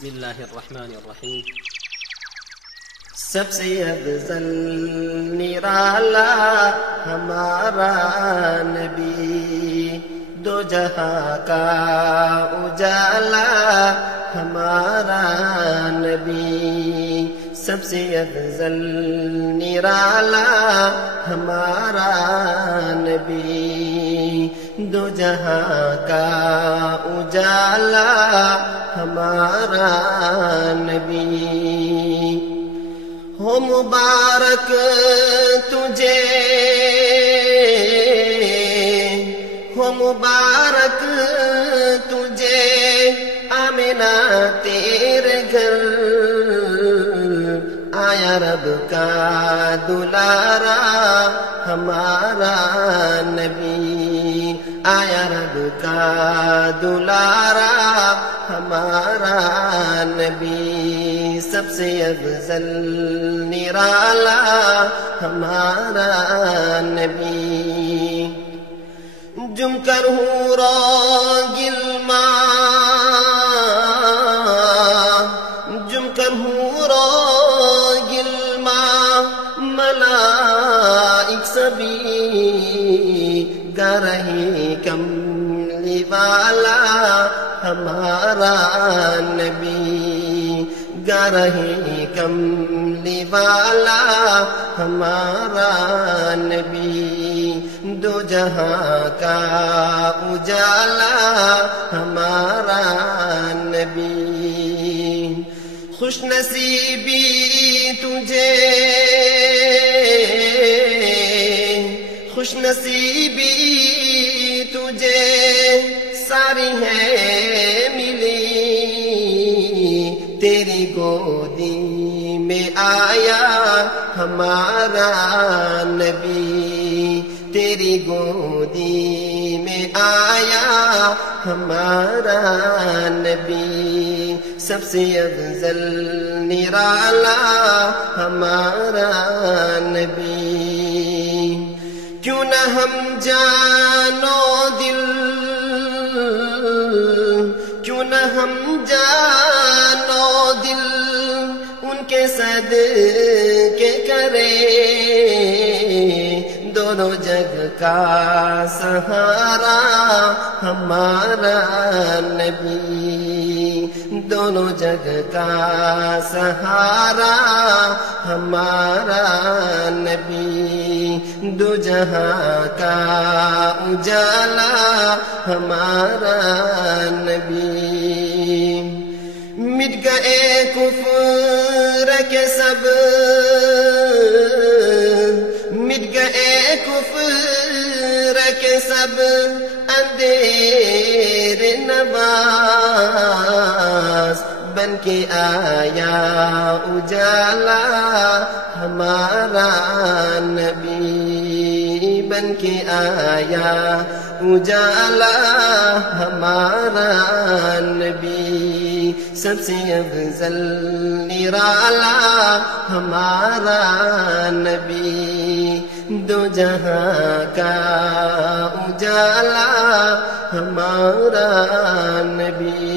بسم اللہ الرحمن الرحیم۔ سب سے افضل نرالا ہمارا نبی، دو جہاں کا اجالا ہمارا نبی، سب سے افضل نرالا ہمارا نبی، دو جہاں کا اجالا ہمارا نبی۔ ہو مبارک تجھے، ہو مبارک تجھے آمنہ تیرے گھر، آیا رب کا دلارا ہمارا نبی، آیا رب کا دلارا ہمارا نبی، سب سے افضل نرالا ہمارا نبی۔ جم کر حورا گلما، جم کر حورا گلما ملائک سبھی گا رہی کملی والا ہمارا نبی، گا رہی کملی والا ہمارا نبی، دو جہاں کا اجالا ہمارا نبی۔ خوش نصیبی تجھے، خوش نصیبی تجھے ساری ہے ملی، تیری گودی میں آیا ہمارا نبی، تیری گودی میں آیا ہمارا نبی، سب سے افضل نرالا ہمارا نبی۔ کیوں نہ ہم جانو دل، کیوں نہ ہم جانو دل ان کے صدقے کرے، دونوں جگ کا سہارا ہمارا نبی، دونوں جگ کا سہارا ہمارا نبی، دو جہاں کا اجالا ہمارا نبی۔ مٹ گئے کفر کے سب، مٹ گئے کفر کے سب اندھیر نواز، بن کے آیا اجالا ہمارا نبی، بن کے آیا اجالا ہمارا نبی، سب سے افضل نرالا ہمارا نبی، دو جہاں کا اجالا ہمارا نبی۔